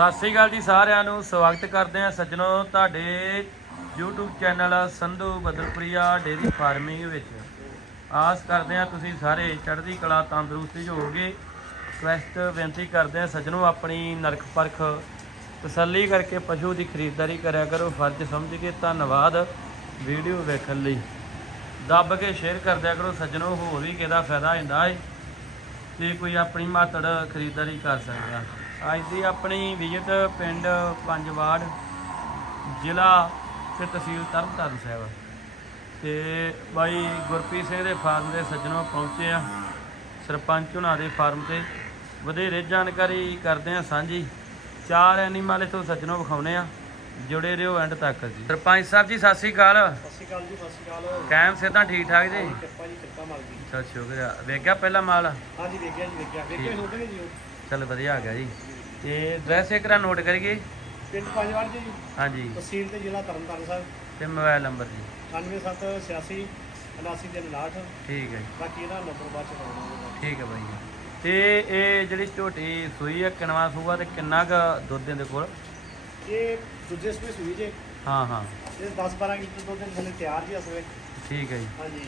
ਸਤਿ ਸ੍ਰੀ ਅਕਾਲ ਜੀ ਸਾਰਿਆਂ ਨੂੰ, ਸਵਾਗਤ ਕਰਦੇ ਹਾਂ ਸੱਜਣੋ ਤੁਹਾਡੇ YouTube ਚੈਨਲ ਸੰਧੂ ਬਦਲਪ੍ਰਿਆ ਡੇਰੀ ਫਾਰਮਿੰਗ ਵਿੱਚ। ਆਸ ਕਰਦੇ ਹਾਂ ਤੁਸੀਂ ਸਾਰੇ ਚੜ੍ਹਦੀ ਕਲਾ ਤੰਦਰੁਸਤੀ 'ਚ ਹੋਵੋਗੇ। ਰਿਕਵੈਸਟ ਬੇਨਤੀ ਕਰਦੇ ਹਾਂ ਸੱਜਣੋ ਆਪਣੀ ਨਰਕ ਪਰਖ ਤਸੱਲੀ ਕਰਕੇ ਪਸ਼ੂ ਦੀ ਖਰੀਦਦਾਰੀ ਕਰਿਆ ਕਰੋ, ਫਰਜ਼ ਸਮਝ ਕੇ ਧੰਨਵਾਦ ਵੀਡੀਓ ਵੇਖਣ ਲਈ। ਦੱਬ ਕੇ ਸ਼ੇਅਰ ਕਰਦਿਆ ਕਰੋ ਸੱਜਣੋ, ਹੋਰ ਵੀ ਕਿਹਦਾ ਫਾਇਦਾ ਹੁੰਦਾ ਹੈ। ਤੇ ਕੋਈ ਆਪਣੀ ਮਾਤੜ ਖਰੀਦਦਾਰੀ ਕਰ ਸਕਦਾ ਅੱਜ ਦੀ ਆਪਣੀ ਵਿਜ਼ਿਟ ਪਿੰਡ ਪੰਜਵਾੜ ਜ਼ਿਲ੍ਹਾ ਤੇ ਤਹਿਸੀਲ ਤਰਨਤਾਰਨ ਸਾਹਿਬ। ਤੇ ਬਾਈ ਗੁਰਪ੍ਰੀਤ ਸਿੰਘ ਦੇ ਫਾਰਮ ਦੇ ਸੱਜਣੋਂ ਪਹੁੰਚੇ ਆ ਸਰਪੰਚ ਉਹਨਾਂ ਦੇ ਫਾਰਮ ਤੇ। ਵਧੇਰੇ ਜਾਣਕਾਰੀ ਕਰਦੇ ਆ ਸਾਂਝੀ। ਚਾਰ ਐਨੀਮਲ ਇਥੋਂ ਸੱਜਣੋਂ ਵਿਖਾਉਨੇ ਆ ਜੁੜੇ ਰਹੋ ਐਂਡ ਤੱਕ ਜੀ। ਸਰਪੰਚ ਸਾਹਿਬ ਜੀ ਸਤਿ ਸ੍ਰੀ ਅਕਾਲ। ਸਤਿ ਸ਼੍ਰੀ ਅਕਾਲ ਜੀ ਸਤਿ ਸ਼੍ਰੀ ਅਕਾਲ। ਕਾਇਮ ਸਿਹਤਾਂ ਠੀਕ ਠਾਕ ਜੀ? ਕਿਰਪਾ ਜੀ ਕਿਰਪਾ ਮਾਲ ਦੀ। ਚਲ ਸ਼ੁਕਰੀਆ। ਵੇਖਿਆ ਪਹਿਲਾ ਮਾਲ? ਹਾਂਜੀ ਵੇਖਿਆ ਜੀ ਵੇਖਿਆ। ਵੇਖਿਆ ਨੇ ਜੀ। ਚਲ ਵਧੀਆ ਆ ਗਿਆ ਜੀ। ਤੇ ਐਡਰੈਸ ਇੱਕ ਰਾ ਨੋਟ ਕਰੀਏ। ਪਿੰਡ ਪੰਜਵਾੜ ਜੀ। ਹਾਂਜੀ। ਤਹਿਸੀਲ ਤੇ ਜ਼ਿਲ੍ਹਾ ਤਰਨਤਾਰਨ ਸਾਹਿਬ। ਤੇ ਮੋਬਾਈਲ ਨੰਬਰ ਜੀ। 9786 79359 ਠੀਕ ਹੈ ਜੀ, ਬਾਕੀ ਇਹਦਾ ਨੰਬਰ ਬਾਅਦ ਚ ਠੀਕ ਹੈ ਬਾਈ ਜੀ। ਤੇ ਇਹ ਜਿਹੜੀ ਝੋਟੀ ਸੂਈ ਹੈ ਕਿੰਨਵਾ ਸੂਆ ਤੇ ਕਿੰਨਾ ਕੁ ਦੁੱਧ ਦੇ ਕੋਲ? ਇਹ ਦੂਜੇ ਸਪੇ ਸੂਈ ਜੇ। ਹਾਂ ਹਾਂ। ਇਹ 10 12 ਲੀਟਰ ਦੁੱਧ ਦੇ ਥੱਲੇ ਤਿਆਰ ਜੀ ਅਸਵੇ ਠੀਕ ਹੈ ਜੀ। ਹਾਂਜੀ।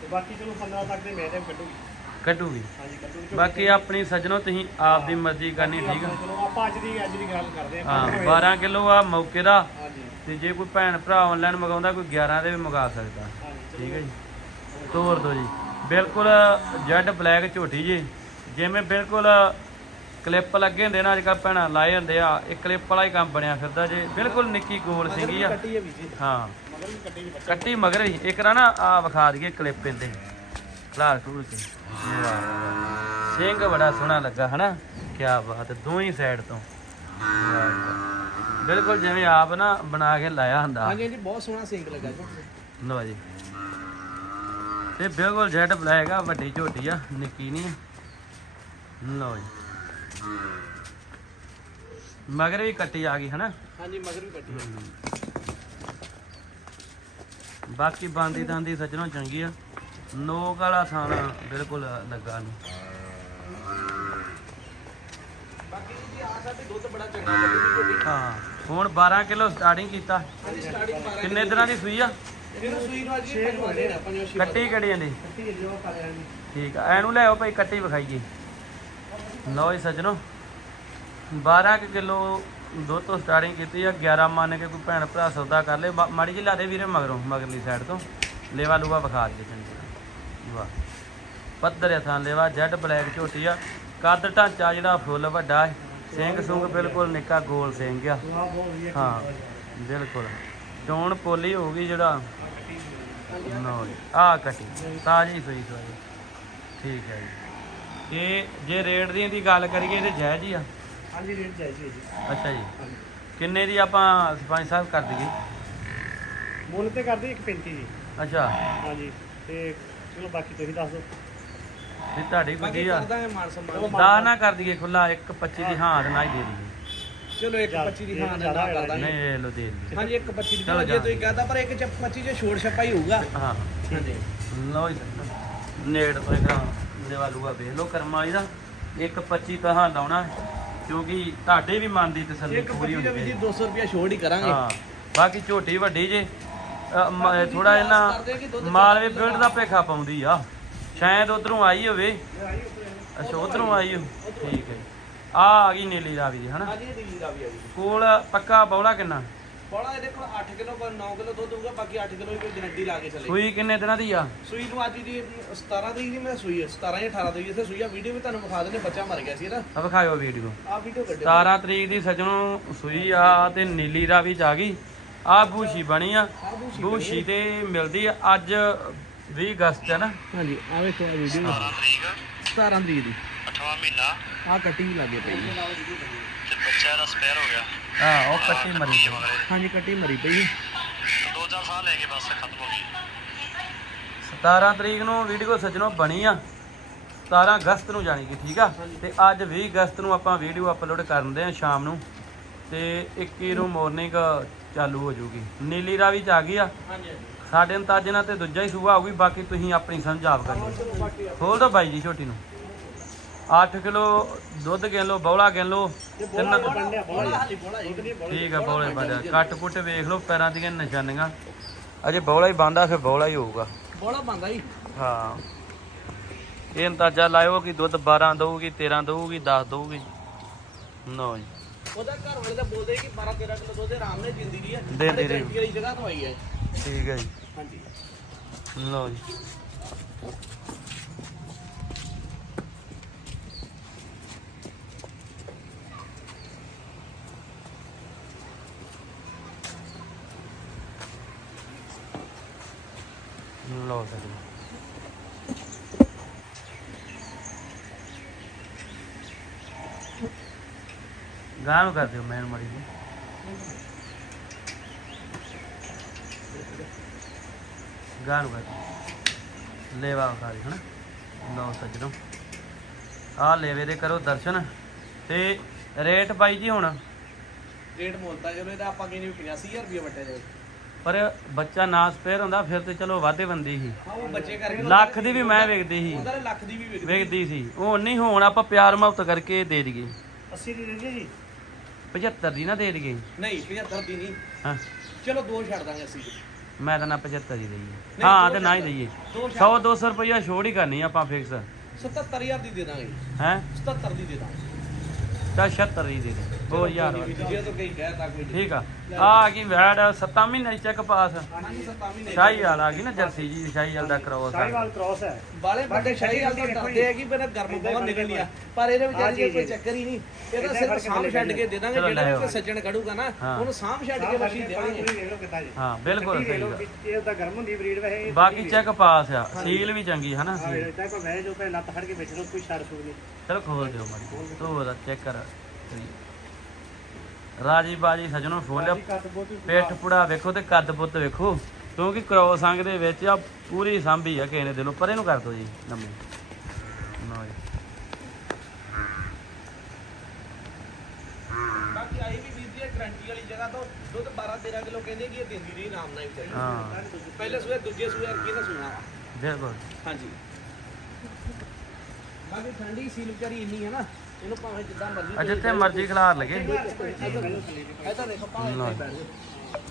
ਤੇ ਬਾਕੀ ਚਲੋ 15 ਤੱਕ ਦੇ ਮੈਂ ਟਾਈਮ ਕੱਢੂਗੀ ਕੱਢੂਗੀ। ਹਾਂਜੀ ਕੱਢੂਗੀ। ਬਾਕੀ ਆਪਣੀ ਸੱਜਣੋ ਤੁਸੀਂ ਆਪ ਦੀ ਮਰਜ਼ੀ ਕਰਨੀ ਠੀਕ ਹੈ ਚਲੋ ਆਪਾਂ ਅੱਜ ਦੀ ਅੱਜ ਦੀ ਗੱਲ ਕਰਦੇ ਹਾਂ ਆਪਾਂ 12 ਕਿਲੋ ਆ ਮੌਕੇ ਦਾ। ਤੇ ਜੇ ਕੋਈ ਭੈਣ ਭਰਾ ਆਨਲਾਈਨ ਮੰਗਾਉਂਦਾ ਕੋਈ 11 ਦੇ ਵੀ ਮੰਗਾ ਸਕਦਾ। ਠੀਕ ਹੈ ਜੀ? ਤੋਰ ਦੋ ਜੀ। ਬਿਲਕੁਲ ਜੈਡ ਬਲੈਕ ਝੋਟੀ ਜੀ। ਜਿਵੇਂ ਬਿਲਕੁਲ ਕਲਿੱਪ ਲੱਗੇ ਹੁੰਦੇ ਨਾ ਅੱਜ ਕੱਲ੍ਹ ਭੈਣਾਂ ਲਾਏ ਹੁੰਦੇ ਆ ਇਹ ਕਲਿੱਪ ਵਾਲਾ ਹੀ ਕੰਮ ਬਣਿਆ ਫਿਰਦਾ ਜੇ। ਬਿਲਕੁਲ ਨਿੱਕੀ ਗੋਲ ਸਿੰਗੀ ਆ। ਹੈ ਹਾਂ। ਕੱਟੀ ਮਗਰ ਵੀ। ਇੱਕ ਨਾ ਆ ਵਿਖਾ ਦਈਏ ਕਲਿੱਪ ਪੈਂਦੇ ਖਲਾਰ ਖੂਰ ਕੇ। ਸਿੰਘ ਬੜਾ ਸੋਹਣਾ ਲੱਗਾ ਹਨਾ? ਕੀ ਬਾਤ ਹੈ, ਦੋਵੇਂ ਸਾਈਡ ਤੋਂ। ਬਿਲਕੁਲ ਜਿਵੇਂ ਆਪ ਨਾ ਬਣਾ ਕੇ ਲਾਇਆ ਹੁੰਦਾ। ਹਾਂਜੀ ਹਾਂਜੀ ਬਹੁਤ ਸੋਹਣਾ ਸਿੰਕ ਲੱਗਾ ਜੀ। ਲਓ ਜੀ। ਤੇ ਬਿਲਕੁਲ ਜੈਟ ਬਲੈਕ ਆ ਵੱਡੀ ਝੋਟੀ ਆ ਨਿੱਕੀ ਨਹੀਂ ਲਓ ਜੀ। ਮਗਰ ਵੀ ਕੱਟੀ ਆ ਗਈ ਹਨਾ? ਹਾਂਜੀ ਮਗਰ ਵੀ ਕੱਟੀ ਬਾਕੀ ਬਾਂਦੀ ਦਾਂਦੀ ਸੱਜਣੋਂ ਚੰਗੀ ਆ। ਨੋਕ ਵਾਲਾ ਥਾਣਾ ਬਿਲਕੁਲ ਲੱਗਾ ਨਹੀਂ ਬਾਕੀ ਜੀ ਆ ਸਾਡੇ ਦੁੱਧ ਬੜਾ ਚੰਗਾ ਲੱਗੀ ਝੋਟੀ ਹਾਂ ਹੁਣ 12 ਕਿਲੋ ਸਟਾਰਟਿੰਗ ਕੀਤਾ। ਹਾਂਜੀ ਸਟਾਰਟਿੰਗ 12 ਕਿੰਨੇ ਦਿਨਾਂ ਦੀ ਸੂਈ ਆ? ਇਹਨੂੰ ਸੂਈ ਨੂੰ ਅੱਜ ਪੰਜ ਵਾਰੇ ਨੇ ਪੰਜ ਛੇ ਕੱਟੀ ਕਿਹੜੀ ਕੱਟੀ ਜੋ ਲੈਣੀ ਠੀਕ ਆ ਐਨੂੰ ਲੈ ਆਓ ਭਾਈ ਕੱਟੀ ਵਿਖਾਈਏ। ਲਓ ਜੀ ਸੱਜਣੋ 12 ਕੁ ਕਿਲੋ ਦੁੱਧ ਤੋਂ ਸਟਾਰਟਿੰਗ ਕੀਤੀ ਆ 11 ਮੰਨ ਕੇ ਕੋਈ ਭੈਣ ਭਰਾ ਸੌਦਾ ਕਰ ਲੇ। ਮਾੜੀ ਜਿਹੀ ਲਾ ਦੇ ਵੀਰੇ ਮਗਰੋਂ ਮਗਰਲੀ ਸਾਈਡ ਤੋਂ। ਲੇਵਾ ਲੂਵਾ ਵਿਖਾ ਦੇ ਵਾਹ ਪੱਧਰ ਆ ਥਾਂ ਲੇਵਾ ਜੈਡ ਬਲੈਕ ਝੋਟੀ ਆ। ਕੱਦ ਢਾਂਚਾ ਜਿਹੜਾ ਫੁੱਲ ਵੱਡਾ ਹੈ। ਸਿੰਘ ਸੁੰਗ ਬਿਲਕੁਲ ਨਿੱਕਾ ਗੋਲ ਸਿੰਘ ਆ। ਹਾਂ ਬਿਲਕੁਲ। ਚੋਣ ਪੋਲੀ ਹੋ ਗਈ ਜਿਹੜਾ। ਆ ਕੱਟੀ। ਤਾਜੀ ਸੂਈ ਸੂਈ ਠੀਕ ਹੈ ਜੀ। ਇਹ ਜੇ ਰੇਟ ਦੀ ਦੀ ਗੱਲ ਕਰੀਏ ਤੇ ਜਾਇਜ਼ ਹੀ ਆ। ਹਾਂਜੀ ਰੇਟ ਹੈ ਜੀ। ਅੱਛਾ ਜੀ। ਕਿੰਨੇ ਦੀ ਆਪਾਂ ਸਰਪੰਚ ਸਾਹਿਬ ਕਰ ਦਈਏ? ਮੁੱਲ ਤੇ ਕਰਦੇ 135 ਜੀ। ਅੱਛਾ। ਹਾਂਜੀ ਤੇ ਚਲੋ ਬਾਕੀ ਤੁਸੀਂ ਦੱਸ ਦਿਓ। ਵੀ ਤੁਹਾਡੀ ਬੁੱਧੀ ਆ? ਹੈ ਮਾਨ ਸਨਮਾਨ ਦਾ ਨਾ ਕਰ ਦਈਏ ਖੁੱਲਾ 125 ਦੀ ਹਾਂ ਤੇ ਨਾ ਹੀ ਦੇ ਦਈਏ। ਚਲੋ 125 ਦੀ ਹਾਂ ਨਾ ਕਰ ਦਾਂਗੇ। ਨਹੀਂ ਇਹ ਲੋ ਦੇ ਦਈਏ। ਹਾਂਜੀ 125 ਦੀ ਚਲੋ ਜੇ ਜਾ। ਤੁਸੀਂ ਕਹਤਾ ਪਰ 125 ਚ ਛੋੜ ਛੱਪਾ ਹੀ ਹੋਊਗਾ। ਹਾਂ। ਹਾਂਜੀ। ਲਓ ਜੀ ਨੇੜ ਤੋਂ ਇਹਦਾ ਦੇਵਾ ਲੂਆ ਵੇਖ ਲਓ ਕਰਮਾਂ ਵਾਲੀ ਦਾ। 125 ਤਾਂ ਹਾਂ ਲਾਉਣਾ ਕਿਉਂਕਿ ਤੁਹਾਡੇ ਵੀ ਮਨ ਦੀ ਤਸੱਲੀ ਪੂਰੀ 125 ਹੋਣੀ ਦੇ ਚਾਹੀਦੀ 200 ਰੁਪਿਆ ਛੋੜ ਹੀ ਕਰਾਂਗੇ। ਹਾਂ ਬਾਕੀ ਝੋਟੀ ਵੱਡੀ ਜੇ ਥੋੜਾ ਇਹਨਾਂ ਮਾਲਵੇ ਬਿਲਡ ਦਾ ਭੇਖਾ ਪਾਉਂਦੀ ਆ। ਸ਼ਾਇਦ ਉਧਰੋਂ ਆਈ ਹੋਵੇ। ਅੱਛਾ ਉਧਰੋਂ ਆਈ ਹੋ। ਠੀਕ ਹੈ। ਆ ਆ ਗਈ ਨੀਲੀ ਰਾਵੀ ਦੀ ਹਨਾ? ਦਾ ਕੋਲ ਪੱਕਾ ਬੌਲਾ ਕਿੰਨਾ? ਬੜਾ ਇਹਦੇ ਕੋਲ 8 ਕਿਲੋ ਪਰ 9 ਕਿਲੋ ਦੁੱਧ ਹੋਊਗਾ ਬਾਕੀ 8 ਕਿਲੋ ਕੋਈ ਗਰੰਟੀ ਲਾ ਕੇ ਚੱਲੇ। ਸੂਈ ਕਿੰਨੇ ਦਿਨਾਂ ਦੀ ਆ? ਸੂਈ ਨੂੰ ਅੱਜ ਦੀ 17 ਤਰੀਕ ਦੀ ਮੈਂ ਸੂਈ ਹੈ 17 ਜਾਂ 18 ਤਰੀਕ ਇੱਥੇ ਸੂਈ ਆ ਵੀਡੀਓ ਵੀ ਤੁਹਾਨੂੰ ਵਿਖਾ ਦਿੰਦੇ ਬੱਚਾ ਮਰ ਗਿਆ ਸੀ ਨਾ। ਆ ਵਿਖਾਇਓ ਵੀਡੀਓ। ਆ ਵੀਡੀਓ ਕੱਢਿਓ। 17 ਤਰੀਕ ਦੀ ਸਜਣੋਂ ਸੂਈ ਆ ਤੇ ਨੀਲੀ ਰਾਵੀ ਚ ਆ ਗਈ। ਆ ਬੂਸ਼ੀ ਬਣੀ ਆ। ਆਹ ਬੂਸ਼ੀ ਤੇ ਮਿਲਦੀ ਆ ਅੱਜ 20 ਅਗਸਤ ਹੈ ਨਾ। ਹਾਂਜੀ ਆ ਵੇਖੋ ਆ ਵੀਡੀਓ 17 ਤਰੀਕ। 17 ਤਰੀਕ ਦੀ। 8ਵਾਂ ਮਹੀਨਾ। ਆ ਕੱਟੀ ਵੀ ਲੱਗੇ ਪਈ। ਤੇ ਬੱਚਾ ਦਾ ਸਪੇਅਰ ਹੋ ਗਿਆ। ਹਾਂ ਉਹ ਕੱਟੀ ਮਰੀ ਜੀ। ਹਾਂਜੀ ਕੱਟੀ ਮਰੀ ਪਈ ਹੈ। ਦੋ ਚਾਰ ਸਾਲ ਲੈ ਕੇ ਬਸ ਖਤਮ ਹੋ ਗਈ 17 ਤਰੀਕ ਨੂੰ ਵੀਡੀਓ ਸੱਜਣੋਂ ਬਣੀ ਆ। 17 ਅਗਸਤ ਨੂੰ ਜਾਣੀ ਕਿ ਠੀਕ ਆ। ਤੇ ਅੱਜ 20 ਅਗਸਤ ਨੂੰ ਆਪਾਂ ਵੀਡੀਓ ਅਪਲੋਡ ਕਰਦੇ ਆ ਸ਼ਾਮ ਨੂੰ। ਤੇ 21 ਨੂੰ ਮਾਰਨਿੰਗ ਚਾਲੂ ਹੋ ਜਾਊਗੀ ਨੀਲੀ ਰਾਵੀ ਚ ਆ ਗਈ ਆ। ਹਾਂਜੀ ਸਾਡੇ ਅੰਦਾਜ਼ੇ ਨਾਲ ਤੇ ਦੂਜਾ ਹੀ ਸੂਆ ਆਊਗੀ ਬਾਕੀ ਤੁਸੀਂ ਆਪਣੀ ਸਮਝ ਆਪ ਕਰ ਲਓ। ਚਲੋ ਬਾਕੀ ਖੋਲ ਦੋ ਬਾਈ ਜੀ ਛੋਟੀ ਨੂੰ। 8 ਕਿਲੋ ਦੁੱਧ ਗਿਣ ਲਓ ਬੌਲਾ ਗਿਣ ਲਓ। ਤਿੰਨ ਠੀਕ ਆ ਬੌਲੇ ਪਾ ਕੱਟ ਕੁੱਟ ਵੇਖ ਲਓ ਪੈਰਾਂ ਦੀਆਂ ਨਿਸ਼ਾਨੀਆਂ। ਅਜੇ ਬੌਲਾ ਹੀ ਬੰਦਾ ਫਿਰ ਬੌਲਾ ਹੀ ਹੋਊਗਾ। ਬੋਲਾ ਬੰਦਾ ਹੀ। ਹਾਂ। ਇਹ ਅੰਦਾਜ਼ਾ ਲਾਇਓ ਕਿ ਦੁੱਧ 12 ਦਊਗੀ 13 ਦਊਗੀ 10 ਦਊਗੀ। ਨੋ ਜੀ। ਉਹਦਾ ਘਰ ਵਾਲੇ ਤਾਂ ਬੋਲਦੇ ਕਿ 12 13 ਕਿਲੋ ਦੁੱਧ ਆਰਾਮ ਨਾਲ ਜਿੰਦੀ ਰਹੀ ਹੈ। ਦਿੰਦੀ ਰਹੀ। ਗਰੰਟੀ ਵਾਲੀ ਜਗ੍ਹਾ ਤੋਂ ਆਈ ਹੈ। ਠੀਕ ਹੈ ਜੀ। ਹਾਂਜੀ। ਲਓ ਜੀ। ਲਓ ਸਰ ਗਾਂ ਨੂੰ ਕਰ ਦਿਓ ਮੈਨ ਮਰੀ ਜੀ। ਗਾਂ ਨੂੰ ਕਰ ਦਿਓ। ਲੇਵਾ ਖਾਲੀ ਹਨਾ। ਲਓ ਸੱਜਣੋ। ਆ ਲੇਵੇ ਦੇ ਕਰੋ ਦਰਸ਼ਨ। ਤੇ ਰੇਟ ਬਾਈ ਜੀ ਹੁਣ? ਰੇਟ ਮੁੱਲਦਾ ਜਦੋਂ ਇਹਦਾ ਆਪਾਂ ਵੀ 85000 ਰੁਪਏ ਵੱਟਿਆ ਜਾਵੇ ਪਰ ਬੱਚਾ ਨਾ ਸਪੇਅਰ ਹੁੰਦਾ ਫਿਰ ਤੇ ਚਲੋ ਵਾਧੇ ਬੰਦੀ ਸੀ ਹਾਂ ਉਹ ਬੱਚੇ ਕਰਕੇ ਲੱਖ ਦੀ ਵੀ ਮੈਂ ਵੇਚਦੀ ਸੀ। ਉਹਦਾ ਲੱਖ ਦੀ ਵੀ ਵੇਚਦੀ ਸੀ। ਉਹ ਨਹੀਂ ਹੁਣ ਆਪਾਂ ਪਿਆਰ ਮੁਹੱਬਤ ਕਰਕੇ ਦੇ ਦਈਏ। 80 ਦੀ ਦਿੰਦੇ ਜੀ। 75 ਦੀ ਨਾ ਦੇ ਦਈਏ। ਨਹੀਂ 75 ਦੀ ਨਹੀਂ। ਹਾਂ। ਚਲੋ ਦੋ ਛੱਡ ਦਾਂਗੇ 80 ਦੀ ਮੈਂ ਤਾਂ ਨਾ 75 ਦੀ ਦਈਏ। ਹਾਂ ਤੇ ਨਾ ਹੀ ਦਈਏ। ਦੋ 100 200 ਰੁਪਈਆ ਛੋੜ ਹੀ ਕਰਨੀ ਆਪਾਂ ਫਿਕਸ 77000 ਦੀ ਦੇ ਦਾਂਗੇ। ਹੈ? 77 ਦੀ ਦੇ ਦਾਂਗੇ। ਤਾਂ 76 ਦੀ ਦੇ ਦੇ। ਹੋਰ ਯਾਰ ਵਾ। ਜੇ ਤਾਂ ਕਈ ਕਹਿਤਾ ਕੋਈ ਨਹੀਂ ਠੀਕ ਆ। ਆ ਕੀ ਵੈੜ 7 ਮਹੀਨੇ ਚੈੱਕ ਪਾਸ ਹਾਂਜੀ 7 ਮਹੀਨੇ ਸ਼ਾਹੀ ਵਾਲ ਆ ਗਈ ਨਾ ਜਰਸੀ ਜੀ ਸ਼ਾਹੀ ਵਾਲ ਦਾ ਕਰਾਓ ਸਾਈਵਾਲ ਕ੍ਰਾਸ ਹੈ। ਬਾਲੇ ਬੰਦੇ ਸ਼ਾਹੀ ਗੱਲ ਤੋਂ ਡਰਦੇ ਆ ਕਿ ਗਰਮ ਬਹੁਤ ਨਿਕਲ ਲਿਆ ਪਰ ਇਹਦੇ ਵਿੱਚ ਅਜੇ ਕੋਈ ਚੱਕਰ ਹੀ ਨਹੀਂ। ਇਹਦਾ ਸਿਰਫ ਸਾਂਭ ਛੱਡ ਕੇ ਦੇ ਦਾਂਗੇ ਜਿਹੜਾ ਲੈ ਵੀ। ਕੋਈ ਸੱਜਣ ਕੱਢੂਗਾ ਨਾ। ਉਹਨੂੰ ਸਾਂਭ ਛੱਡ ਕੇ ਬਖਸ਼ੀ ਦੇਵਾਂਗੇ। ਜੀ। ਹਾਂ ਬਿਲਕੁਲ ਸਹੀ ਗੱਲ। ਇਹ ਤਾਂ ਗਰਮ ਹੁੰਦੀ ਬਰੀਡ ਵੈਸੇ। ਬਾਕੀ ਚੈੱਕ ਪਾਸ ਆ ਸੀਲ ਵੀ ਚੰਗੀ ਹੈ ਨਾ ਹਾਂ ਇਹ ਤਾਂ ਕੋਈ ਵੈਜ ਉੱਤੇ ਲੱਤ ਫੜ ਕੇ ਵੇਚ ਲਓ ਕੋਈ ਛੁੱਟ ਨਹੀਂ। ਚਲੋ ਖੋਲ ਦਿਓ ਮਾੜੀ ਤੂੰ ਉਹਦਾ ਚੈੱਕ ਕਰ। ਰਾਜੀ ਬਾਜੀ ਸਜਣੋ ਬਹੁਤ ਪੇਟ ਪੁੜਾ ਵੇਖੋ ਤੇ ਕੱਦ ਪੁੱਤ ਵੇਖੋ। ਕਿਉਂਕਿ ਕ੍ਰੋਸ ਅੰਗ ਦੇ ਵਿੱਚ ਆ ਪੂਰੀ ਸਾਂਭੀ ਆ ਕਿਸੇ ਨੇ ਦਿਲੋਂ ਪਰੇ ਨੂੰ ਕਰ ਦੋ ਜੀ ਲੰਮੀ। ਲਓ ਜੀ ਬਾਕੀ ਆਈ ਵੀ ਦੀ ਗਰੰਟੀ ਵਾਲੀ ਜਗ੍ਹਾ ਤੋਂ ਦੁੱਧ 12 13 ਕਿਲੋ ਕਹਿੰਦੇ ਕਿ ਇਹ ਦਿੰਦੀ ਰਹੀ ਨਾਮ ਨਾਲ ਵਿਚਾਰੀ। ਹਾਂ। ਪਹਿਲੇ ਸੂਏ ਦੂਜੇ ਸੂਏ ਅਰਕੀ ਦਾ ਸੁਣਾ ਬਿਲਕੁਲ। ਹਾਂਜੀ। ਬਾਕੀ ਠੰਡੀ ਸੀਲ ਵਿਚਾਰੀ ਇੰਨੀ ਹੈ ਨਾ ਇਹਨੂੰ ਭਾਵੇਂ ਜਿੱਦਾਂ ਮਰਜ਼ੀ ਆ ਜਿੱਥੇ ਮਰਜ਼ੀ ਖਿਲਾਰ ਲਗੇ। ਇਹ ਤਾਂ ਦੇਖੋ ਭਾਵੇਂ ਇੱਥੇ ਬੈਠ ਜਾਓ।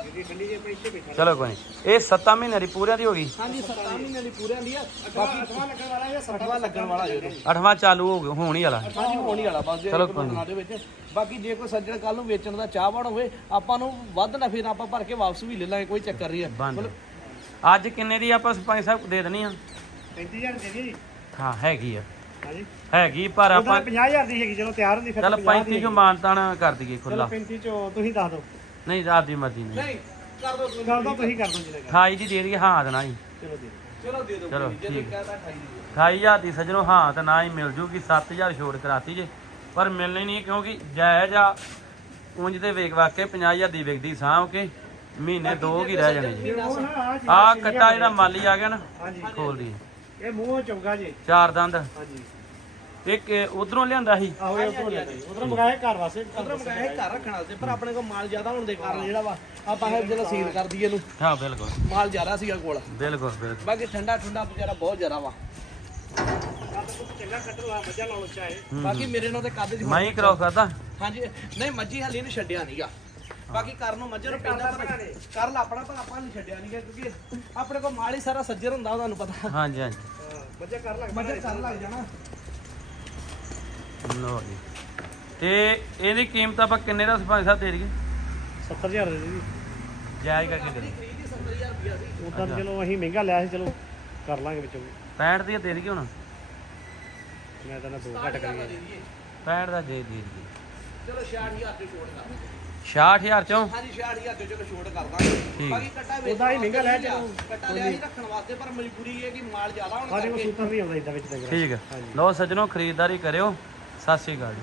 ਇਹਦੀ ਠੰਡੀ ਜੇ ਪੈਸੇ ਵੇਚ ਚਲੋ ਕੋਈ ਨਹੀਂ ਇਹ 7 ਮਹੀਨੇ ਦੀ ਪੂਰਿਆਂ ਦੀ ਹੋ ਗਈ? ਹਾਂਜੀ 7 ਮਹੀਨੇ ਦੀ ਪੂਰਿਆਂ ਦੀ ਆ। ਬਾਕੀ ਅਠਵਾਂ ਲੱਗਣ ਵਾਲਾ ਇਹ ਸੱਠਵਾਂ ਲੱਗਣ ਵਾਲਾ ਜੇ ਅੱਠਵਾਂ ਚਾਲੂ ਹੋ ਗਿਆ ਹੋਣ ਹੀ ਵਾਲਾ। ਹਾਂਜੀ ਹੋਣੀ ਵਾਲਾ ਬਸ ਜੇ ਚਲੋ ਕੋਈ ਦੇ ਵਿੱਚ। ਬਾਕੀ ਜੇ ਕੋਈ ਸੱਜਣ ਕੱਲ ਨੂੰ ਵੇਚਣ ਦਾ ਚਾਹਵਾਨ ਹੋਵੇ ਆਪਾਂ ਨੂੰ ਵੱਧ ਨਾ ਫਿਰ ਆਪਾਂ ਭਰ ਕੇ ਵਾਪਸ ਵੀ ਲੈ ਲਾਂਗੇ ਕੋਈ ਚੱਕਰ ਨਹੀਂ ਹੈ ਬੰਦ। ਅੱਜ ਕਿੰਨੇ ਦੀ ਆਪਾਂ ਸਰਪੰਚ ਸਾਹਿਬ ਦੇ ਦੇਣੀ ਆ? 35000 ਦੇ ਜੀ। ਹਾਂ ਹੈਗੀ ਆ। ਹਾਂਜੀ। ਹੈਗੀ ਪਰ ਆਪਾਂ 50000 ਦੀ ਹੈਗੀ ਚਲੋ ਤਿਆਰ ਹੁੰਦੀ ਫਿਰ ਚੱਲ 50 35 ਚੋਂ ਮਾਨਤਾਨ ਕਰ ਦਈਏ ਚਲੋ ਖੁੱਲਾ 35 ਚੋਂ ਤੁਸੀਂ ਦੱਸ ਦਿਓ। ਨਹੀਂ ਰਾਤ ਦੀ ਮਰਜ਼ੀ ਨਹੀਂ। ਨਹੀਂ ਕਰ ਦੋ ਤੁਸੀਂ। ਕਰ ਦਿਓ ਤੁਸੀਂ ਕਰ ਦਿਓ ਜਿਹੜੇ 28 ਦੀ ਦੇ ਦਈਏ ਹਾਂ ਨਾ ਹੀ। ਚਲੋ ਦੇ ਚਲੋ ਦੇ ਦਿਓ ਚਲੋ, ਜੇ ਠੀਕ। ਕਹਤਾ ਖਾਈ ਦਿਓ। 28000 ਦੀ ਸਜਣੋ ਹਾਂ ਤੇ ਨਾ ਹੀ ਮਿਲ ਜੂਗੀ 7000 ਛੋੜ ਕਰਾਤੀ ਜੇ। ਪਰ ਮਿਲਣੀ ਨਹੀਂ ਕਿਉਂਕਿ ਜਾਇਜ਼ ਆ ਉਂਝ ਤੇ ਵੇਖ ਵਾਕੇ 50000 ਦੀ ਵਿਕਦੀ ਸਾਂਭ ਕੇ ਮਹੀਨੇ ਦੋ ਕੀ ਰਹਿ ਜਾਣੇ ਜੀ। ਆ ਕੱਟਾ ਜਿਹੜਾ ਮਾਲੀ ਆ ਗਿਆ ਨਾ ਹਾਂਜੀ। ਖੋਲ ਦੀ ਇਹ ਮੂੰਹ ਚੌਗਾ ਜੀ। ਚਾਰ ਦੰਦ। ਹਾਂਜੀ। ਇੱਕ ਉਧਰੋਂ ਲਿਆਂਦਾ ਸੀ? ਆਹੋ ਇਹ ਉਧਰੋਂ ਲੈ ਉਧਰੋਂ ਮੰਗਾਏ ਘਰ ਵਾਸਤੇ। ਉਧਰ ਮੰਗਾਇਆ ਸੀ ਘਰ ਰੱਖਣ ਵਾਸਤੇ ਪਰ ਆਪਣੇ ਕੋਲ ਮਾਲ ਜ਼ਿਆਦਾ ਹੋਣ ਦੇ ਕਾਰਨ ਜਿਹੜਾ ਵਾ ਆਪਾਂ ਇਹ ਜਿਹੜਾ ਸੀਲ ਕਰ ਦਈਏ ਇਹਨੂੰ। ਹਾਂ ਬਿਲਕੁਲ। ਮਾਲ ਜ਼ਿਆਦਾ ਸੀਗਾ ਕੋਲ। ਬਿਲਕੁਲ ਬਿਲਕੁਲ। ਬਾਕੀ ਠੰਡਾ ਠੰਡਾ ਵਿਚਾਰਾ ਬਹੁਤ ਜ਼ਿਆਦਾ ਵਾ। ਬਾਕੀ ਮੇਰੇ ਨਾਲ ਤੇ ਕੱਦ ਚ ਮੈਂ ਹੀ ਕਰਾਉ ਕਰਦਾ ਹਾਂਜੀ ਨਹੀਂ ਮੱਝੀ ਹਾਲੀ ਇਹਨੂੰ ਛੱਡਿਆ ਨਹੀਂਗਾ ਬਾਕੀ ਕਰਨ ਨੂੰ ਮੱਝਰ ਪੈਂਦਾ ਪਰ ਕਰ ਲਾ ਆਪਣਾ ਪਰ ਆਪਾਂ ਨਹੀਂ ਛੱਡਿਆ ਨਹੀਂਗਾ ਕਿਉਂਕਿ ਆਪਣੇ ਕੋਲ ਮਾਲ ਹੀ ਸਾਰਾ ਸੱਜਰ ਹੁੰਦਾ ਤੁਹਾਨੂੰ ਪਤਾ। ਹਾਂਜੀ ਹਾਂਜੀ। ਮੱਝਾਂ ਕਰ ਲੱਗ ਮੱਝਰ ਕਰ ਲੱਗ ਜਾਣਾ। ਲਓ ਜੀ। ਤੇ ਇਹਦੀ ਕੀਮਤ ਆਪਾਂ ਕਿੰਨੇ ਦਾ ਸਰਪੰਚ ਸਾਹਿਬ ਦੇ ਦਈਏ? 70000 ਦੇ ਜੀ ਜਾਇਜ਼ ਕਰਕੇ ਦੇ? ਦਿਓ ਖਰੀਦ ਹੀ 70000 ਰੁਪਿਆ ਸੀ। ਉਦਾਂ ਚਲੋ ਅਸੀਂ ਮਹਿੰਗਾ ਲਿਆ ਸੀ ਚਲੋ ਕਰ ਲਾਂਗੇ ਵਿੱਚੋਂ 65 ਦੀ ਦੇ ਦਈਏ ਹੁਣ? ਮੈਂ ਤਾਂ ਨਾ ਦੋ ਘੱਟ ਕਰੀਏ। 65 ਦਾ ਦੇ ਦੇ ਚਲੋ 66000 ਤੇ ਛੋੜ ਕਰ 66000 ਚੋਂ? ਹਾਂਜੀ 66000 ਤੇ ਚਲੋ ਛੋੜ ਕਰ ਦਾਂਗੇ। ਠੀਕ। ਬਾਕੀ ਕੱਟਾ ਉਹਦਾ ਹੀ ਮਹਿੰਗਾ ਲੈ ਚਲੋ। ਕੱਟਾ ਲਿਆ ਹੀ ਰੱਖਣ ਵਾਸਤੇ ਪਰ ਮਜਬੂਰੀ ਇਹ ਹੈ ਕਿ ਮਾਲ ਜ਼ਿਆਦਾ ਹੋਣ ਸਾਡੇ ਕੋਲ ਕਰਕੇ। ਸੂਤਰ ਨਹੀਂ ਆਉਂਦਾ ਇਦਾਂ ਵਿੱਚ ਡੰਗਰ ਠੀਕ ਹੈ ਲਓ ਸੱਜਣੋ ਖਰੀਦਦਾਰੀ ਕਰਿਓ। ਸਤਿ ਸ਼੍ਰੀ ਅਕਾਲ ਜੀ।